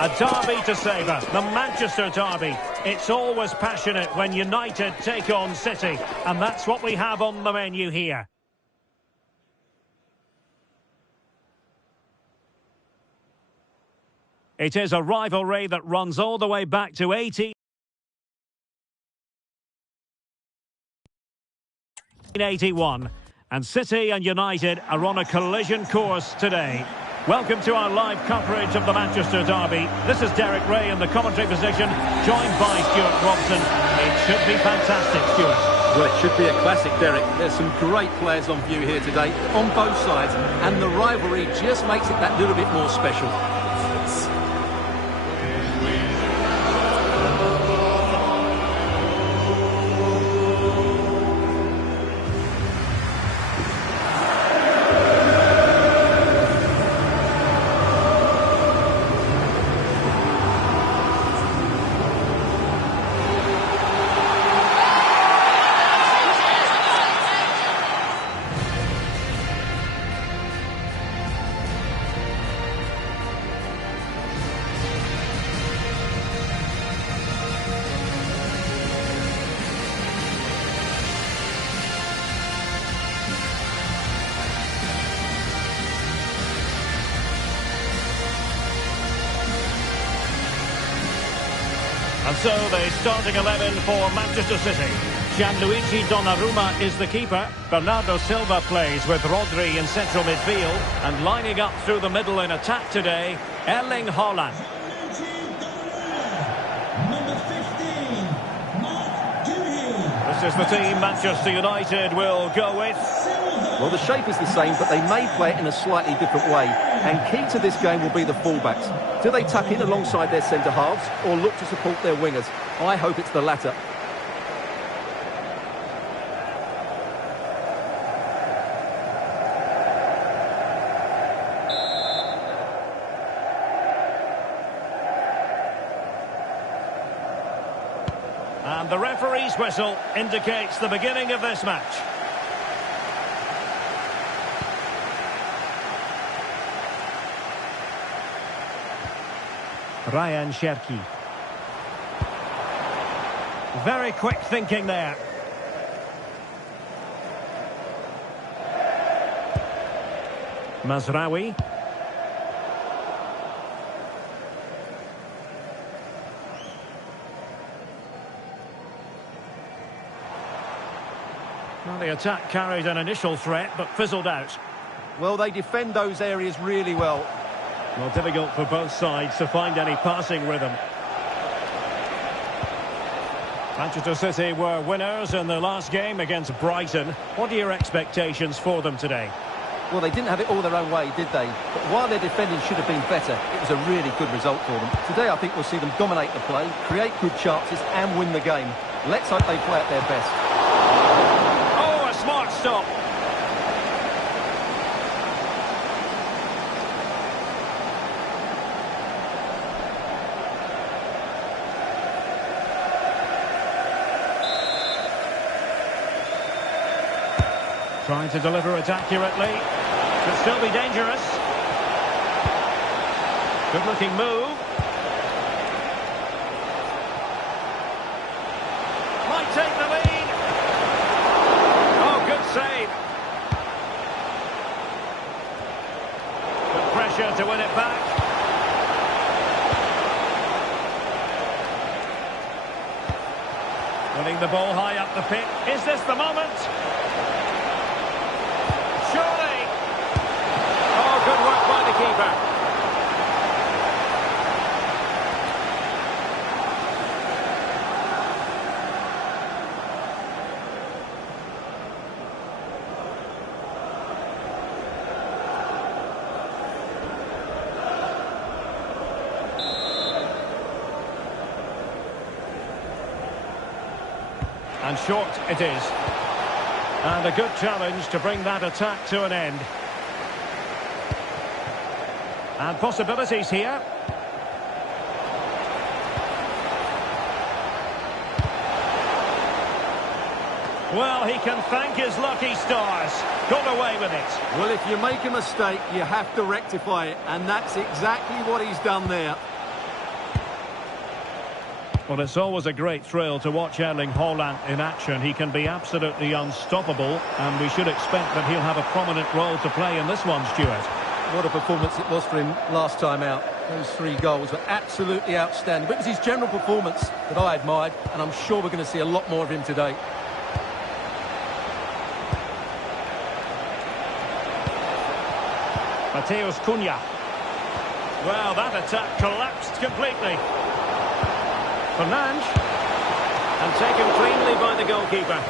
A derby to savour, the Manchester derby. It's always passionate when United take on City, and that's what we have on the menu here. It is a rivalry that runs all the way back to 1881, and City and United are on a collision course today. Welcome to our live coverage of the Manchester derby. This is Derek Ray in the commentary position, joined by Stuart Robson. It should be fantastic, Stuart. Well, it should be a classic, Derek. There's some great players on view here today, on both sides, and the rivalry just makes it that little bit more special. And so the starting 11 for Manchester City. Gianluigi Donnarumma is the keeper. Bernardo Silva plays with Rodri in central midfield. And lining up through the middle in attack today, Erling Haaland. This is the team Manchester United will go with. Well, the shape is the same, but they may play it in a slightly different way. And key to this game will be the fullbacks. Do they tuck in alongside their centre-halves or look to support their wingers? I hope it's the latter. And the referee's whistle indicates the beginning of this match. Ryan Cherki. Very quick thinking there. Mazraoui. Well, the attack carried an initial threat, but fizzled out. Well, they defend those areas really well. Well, difficult for both sides to find any passing rhythm. Manchester City were winners in the last game against Brighton. What are your expectations for them today? Well, they didn't have it all their own way, did they? But while their defending should have been better, it was a really good result for them. Today, I think we'll see them dominate the play, create good chances and win the game. Let's hope they play at their best. Oh, a smart stop. Trying to deliver it accurately. Could still be dangerous. Good looking move. Might take the lead. Oh, good save. Good pressure to win it back. Winning the ball high up the pitch. Is this the moment? Surely! Oh, good work by the keeper. And short it is. And a good challenge to bring that attack to an end. And possibilities here. Well, he can thank his lucky stars. Got away with it. Well, if you make a mistake, you have to rectify it. And that's exactly what he's done there. Well, it's always a great thrill to watch Erling Haaland in action. He can be absolutely unstoppable, and we should expect that he'll have a prominent role to play in this one, Stuart. What a performance it was for him last time out. Those 3 goals were absolutely outstanding. But it was his general performance that I admired, and I'm sure we're going to see a lot more of him today. Mateus Cunha. Well, that attack collapsed completely. Fernandes. And taken cleanly by the goalkeeper.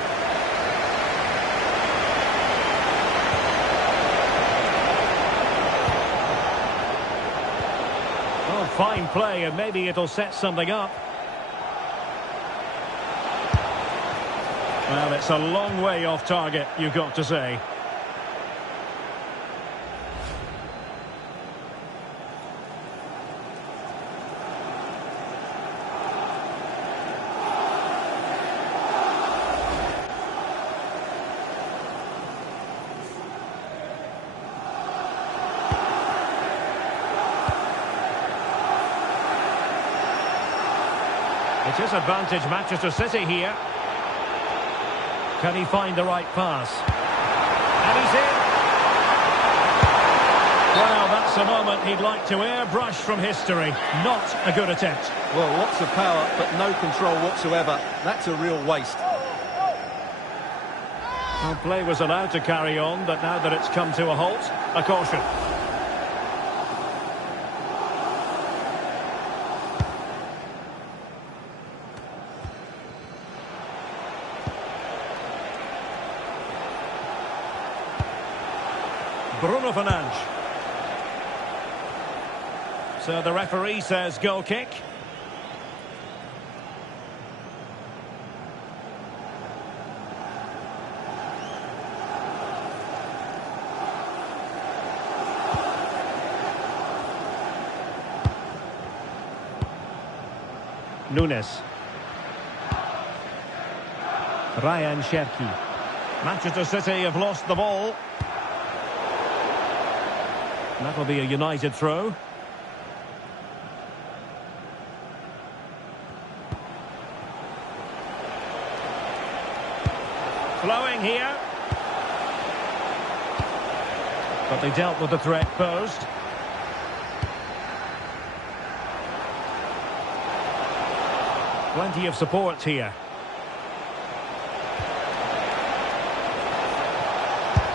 Oh, fine play, and maybe it'll set something up. Well, it's a long way off target, you've got to say. It is advantage Manchester City here. Can he find the right pass? And he's in. Well, that's a moment he'd like to airbrush from history. Not a good attempt. Well, lots of power, but no control whatsoever. That's a real waste. Well, play was allowed to carry on, but now that it's come to a halt, a caution. Bruno Fernandes. So the referee says goal kick. Nunes. Ryan Cherki. Manchester City have lost the ball. That will be a United throw. Flowing here. But they dealt with the threat posed. Plenty of support here.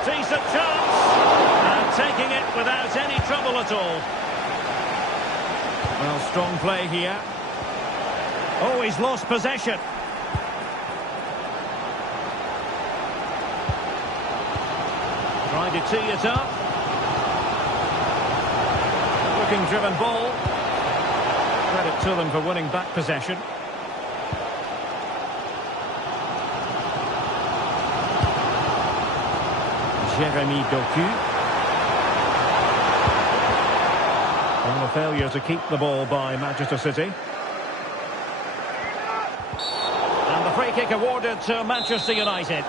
Decent chance. Taking it without any trouble at all. Well, strong play here. Oh, he's lost possession. Trying to tee it up. Looking driven ball. Credit to them for winning back possession. Jeremy Doku. And a failure to keep the ball by Manchester City. And the free kick awarded to Manchester United.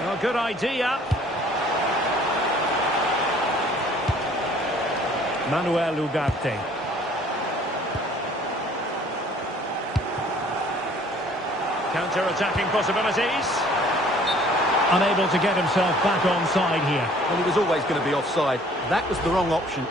Well, good idea. Manuel Ugarte. Counter-attacking possibilities. Unable to get himself back onside here. Well, he was always going to be offside. That was the wrong option.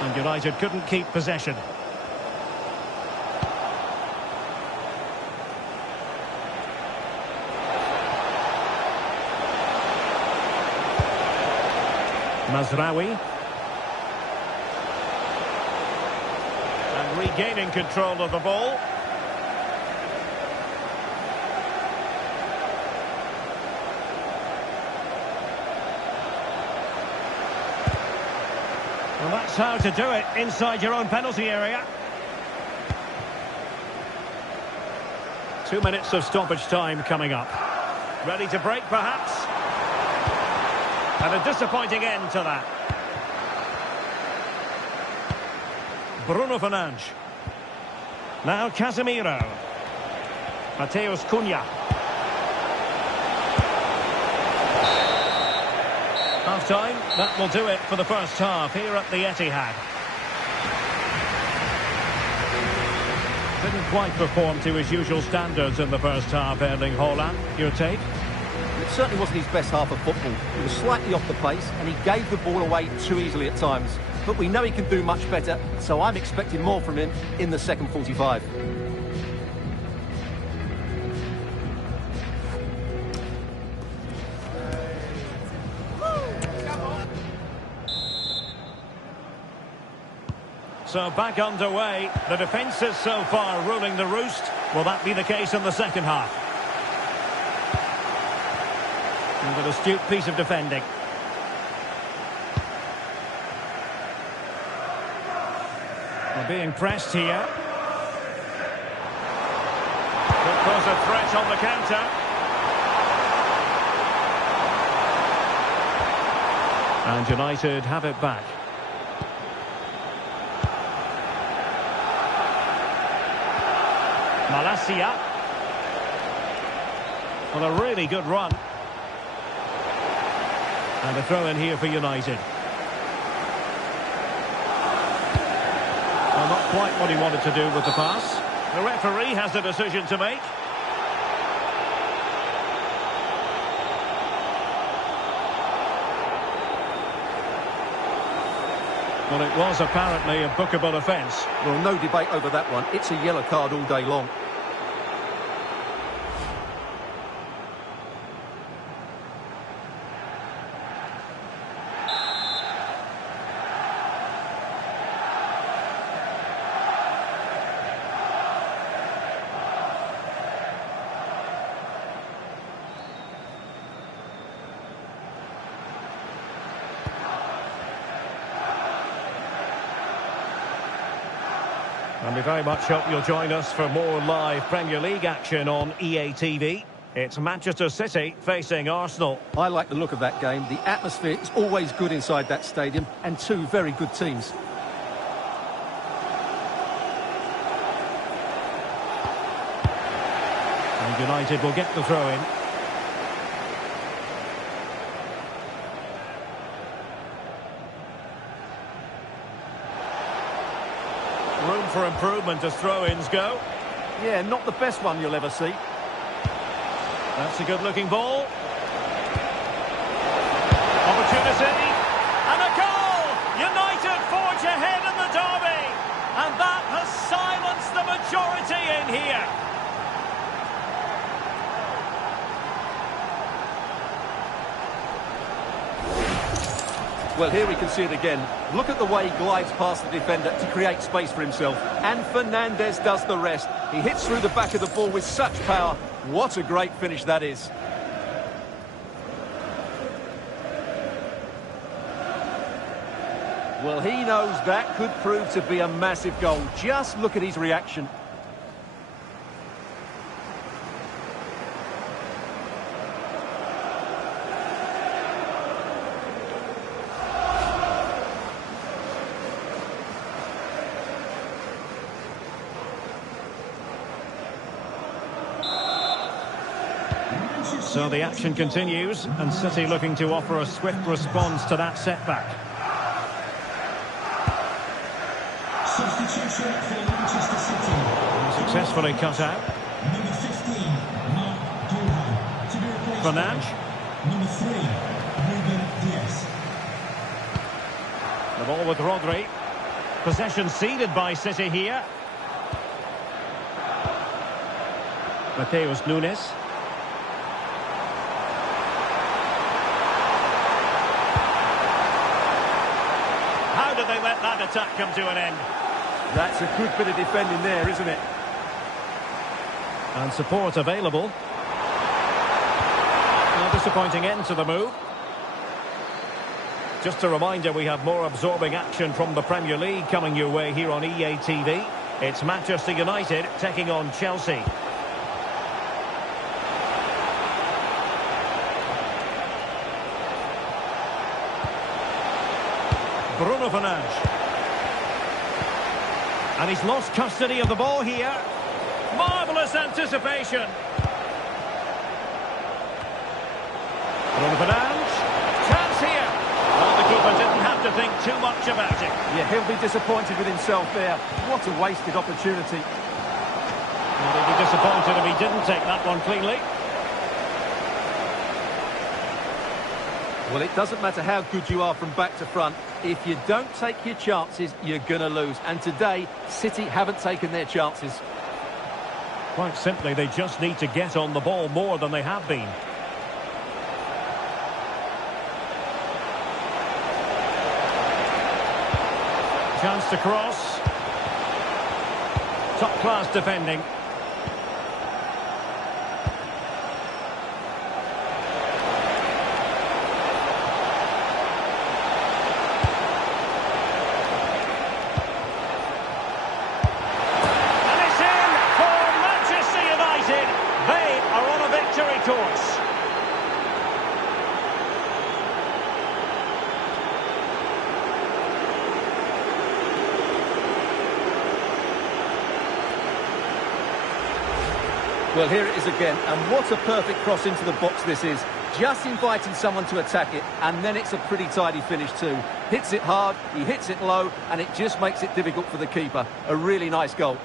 And United couldn't keep possession. Mazraoui. And regaining control of the ball. Well, that's how to do it inside your own penalty area. 2 minutes of stoppage time coming up. Ready to break, perhaps? And a disappointing end to that. Bruno Fernandes. Now Casemiro. Mateus Cunha. Half-time, that will do it for the first half here at the Etihad. Didn't quite perform to his usual standards in the first half, Erling Haaland. Your take? It certainly wasn't his best half of football. He was slightly off the pace and he gave the ball away too easily at times. But we know he can do much better, so I'm expecting more from him in the second 45. So back underway. The defence is so far ruling the roost. Will that be the case in the second half? And an astute piece of defending. We're being pressed here. Could cause a threat on the counter. And United have it back. Malacia. Well, a really good run. And a throw in here for United. Well, not quite what he wanted to do with the pass. The referee has a decision to make. Well, it was apparently a bookable offence. Well, no debate over that one. It's a yellow card all day long. And we very much hope you'll join us for more live Premier League action on EA TV. It's Manchester City facing Arsenal. I like the look of that game. The atmosphere is always good inside that stadium, and two very good teams. And United will get the throw in. Room for improvement as throw-ins go. Yeah, not the best one you'll ever see. That's a good-looking ball. Opportunity. And a goal! United forge ahead in the derby. And that has silenced the majority in here. Well, here we can see it again. Look at the way he glides past the defender to create space for himself. And Fernandes does the rest. He hits through the back of the ball with such power. What a great finish that is. Well, he knows that could prove to be a massive goal. Just look at his reaction. So the action continues, and City looking to offer a swift response to that setback. Substitution for Manchester City. Successfully cut out. Number 15, Mark Durham. To be replaced Fernandes. Number 3, Ruben Diaz. The ball with Rodri. Possession ceded by City here. Mateus Nunes. How did they let that attack come to an end? That's a good bit of defending there, isn't it? And support available. A disappointing end to the move. Just a reminder, we have more absorbing action from the Premier League coming your way here on EA TV. It's Manchester United taking on Chelsea. Bruno Fernandes. And he's lost custody of the ball here. Marvellous anticipation. Bruno Fernandes. Chance here. Well, the keeper didn't have to think too much about it. Yeah, he'll be disappointed with himself there. What a wasted opportunity. And he'd be disappointed if he didn't take that one cleanly. Well, it doesn't matter how good you are from back to front. If you don't take your chances, you're going to lose. And today, City haven't taken their chances. Quite simply, they just need to get on the ball more than they have been. Chance to cross. Top-class defending. Course. Well, here it is again, and what a perfect cross into the box this is. Just inviting someone to attack it, and then it's a pretty tidy finish too. Hits it hard, he hits it low, and it just makes it difficult for the keeper. A really nice goal.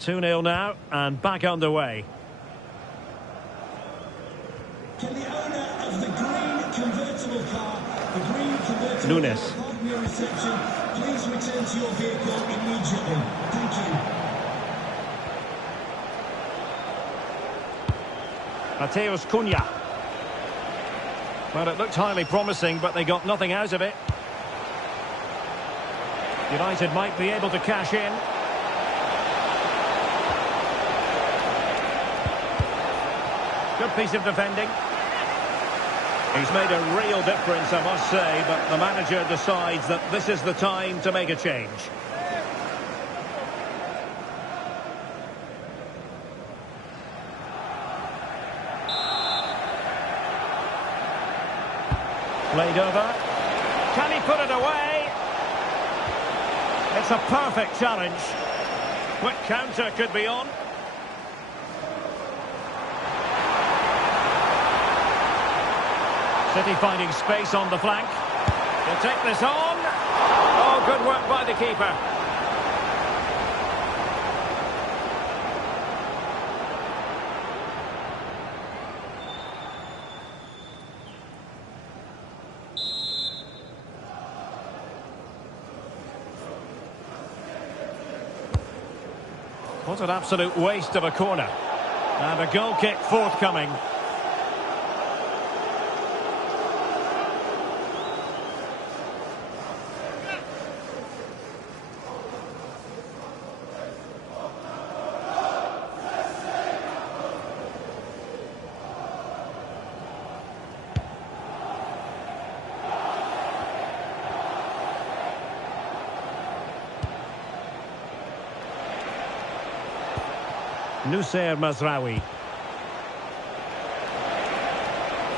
Two 2-0 now, and back underway. Can the owner of the green convertible car, the green convertible Nunes. car, pardon your reception, please return to your vehicle immediately. Thank you. Mateus Cunha. Well, it looked highly promising, but they got nothing out of it. United might be able to cash in. Good piece of defending. He's made a real difference, I must say, but the manager decides that this is the time to make a change. Played over. Can he put it away? It's a perfect challenge. Quick counter could be on. City finding space on the flank. They'll take this on. Oh, good work by the keeper. What an absolute waste of a corner. And a goal kick forthcoming. Nusayr Mazraoui.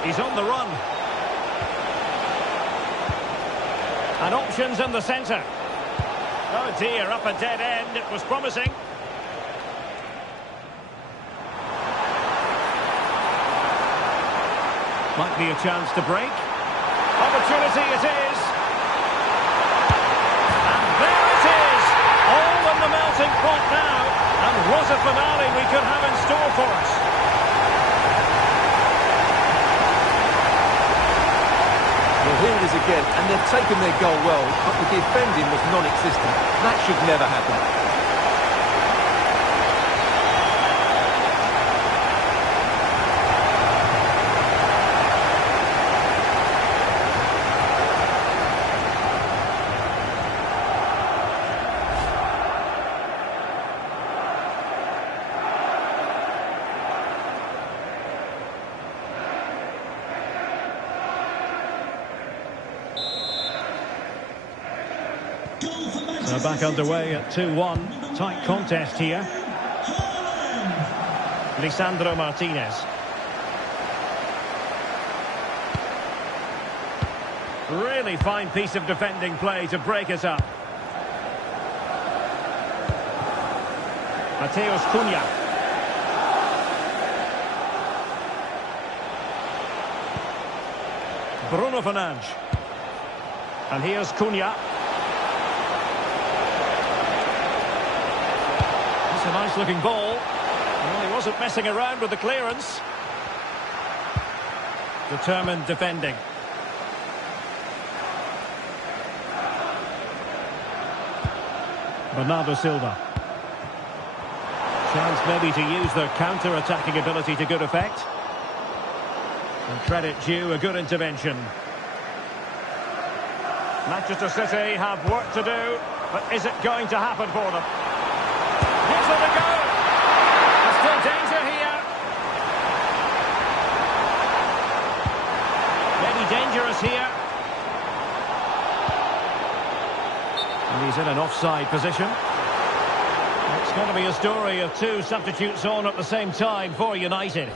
He's on the run. And options in the centre. Oh dear, up a dead end. It was promising. Might be a chance to break. Opportunity it is. And there it is. All in the melting pot now. And what a finale we could have in store for us. Well, here it is again, and they've taken their goal well, but the defending was non-existent. That should never happen. Back underway at 2-1. tight contest here. Lisandro Martinez. Really fine piece of defending play to break us up. Mateus Cunha. Bruno Fernandes. And here's Cunha. It's a nice looking ball. Well, he wasn't messing around with the clearance. Determined defending. Bernardo Silva. Chance maybe to use their counter-attacking ability to good effect. And credit due, a good intervention. Manchester City have work to do, but is it going to happen for them? Here's where they go! There's still danger here. Maybe dangerous here. And he's in an offside position. It's going to be a story of two substitutes on at the same time for United.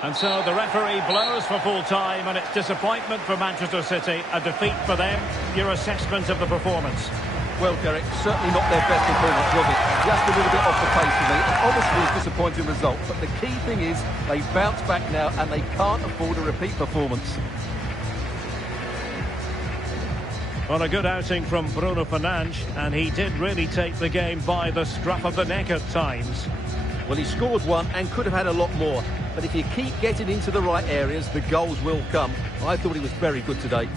And so the referee blows for full time, and it's disappointment for Manchester City, a defeat for them. Your assessment of the performance? Well, Derek, certainly not their best performance, was it? Just a little bit off the pace for me. Obviously, a disappointing result, but the key thing is they bounce back now and they can't afford a repeat performance. Well, a good outing from Bruno Fernandes, and he did really take the game by the scruff of the neck at times. Well, he scored one and could have had a lot more. But if you keep getting into the right areas, the goals will come. I thought he was very good today.